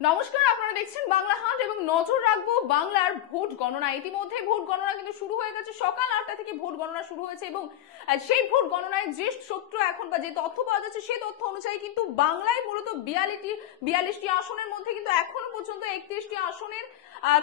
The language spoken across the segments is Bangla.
নমস্কার, আপনারা দেখছেন বাংলা হাট এবং নজর রাখবো বাংলার ভোট গণনা। ইতিমধ্যে ভোট গণনা কিন্তু শুরু হয়ে গেছে। সকাল 8টা থেকে ভোট গণনা শুরু হয়েছে এবং সেই ভোট গণনায় যে সূত্র এখন বা যে তথ্য পাওয়া যাচ্ছে সেই তথ্য অনুযায়ী কিন্তু বাংলায় মূলত 42টি আসনের মধ্যে কিন্তু এখনো পর্যন্ত 31টি আসনের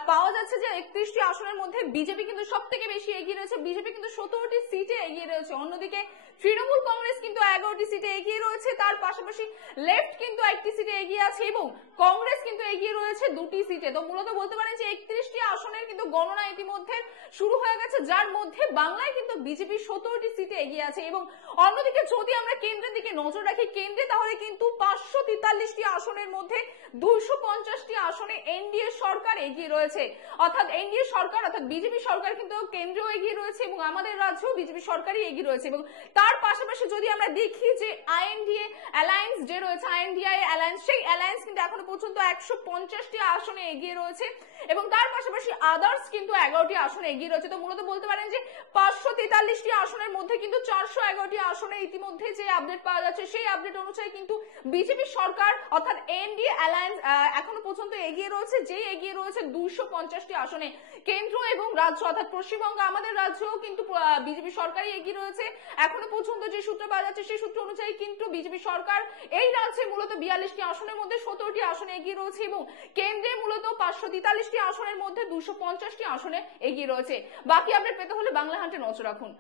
পাওয়া যাচ্ছে, যে 31টি আসনের মধ্যে বিজেপি কিন্তু সব থেকে বেশি এগিয়ে রয়েছে। বিজেপি কিন্তু 17টি সিটে এগিয়ে রয়েছে। অন্যদিকে তৃণমূল কংগ্রেস কিন্তু 11টি সিটে এগিয়ে রয়েছে। তার পাশাপাশি লেফট কিন্তু একটি সিটে এগিয়ে আছে এবং কংগ্রেস কিন্তু এগিয়ে রয়েছে 2টি সিটে। তো মূলত বলতে পারেন যে 31টি আসনের কিন্তু গণনা ইতিমধ্যে শুরু হয়ে গেছে, যার মধ্যে বাংলায় কিন্তু বিজেপি 17টি সিটে এগিয়ে আছে। এবং অন্যদিকে যদি আমরা কেন্দ্রের দিকে নজর রাখি, কেন্দ্রে তাহলে কিন্তু 543টি আসনের মধ্যে 250টি আসনে এনডিএ সরকার এগিয়ে রয়েছে। অর্থাৎ এনডিএ সরকার অর্থাৎ বিজেপি সরকার কিন্তু কেন্দ্রেও এগিয়ে রয়েছে এবং আমাদের রাজ্যেও বিজেপি সরকারই এগিয়ে রয়েছে। এবং তার পাশাপাশি যদি আমরা দেখি যে আইএনডিএ অ্যালায়েন্স যে রয়েছে, আইএনডিআই অ্যালায়েন্স, সেই অ্যালায়েন্স কিন্তু এখনো পর্যন্ত 150টি আসনে এগিয়ে রয়েছে এবং তার পাশাপাশি আদার্স কিন্তু 11টি আসনে এগিয়ে রয়েছে। তো মূলত বলতে পারেন যে 543টি আসনের মধ্যে কিন্তু 411টি আসনে ইতিমধ্যে যে আপডেট পাওয়া যাচ্ছে, সেই আপডেট অনুযায়ী কিন্তু বিজেপি সরকার অর্থাৎ এনডিএ অ্যালায়েন্স এখনো পর্যন্ত এগিয়ে রয়েছে, যে এগিয়ে রয়েছে 250টি আসনে। কেন্দ্র এবং রাজ্য অর্থাৎ পশ্চিমবঙ্গ আমাদের রাজ্যেও কিন্তু বিজেপি সরকারই এগিয়ে রয়েছে। এখনো পর্যন্ত যে সূত্র পাওয়া যাচ্ছে সেই সূত্র অনুযায়ী কিন্তু বিজেপি সরকার এই রাজ্যে মূলত 42টি আসনের মধ্যে 17টি আসনে এগিয়ে রয়েছে এবং কেন্দ্রে মূলত 543টি আসনের মধ্যে 250টি আসনে এগিয়ে রয়েছে। বাকি আপডেট পেতে হলে বাংলা হাটে নজর রাখুন।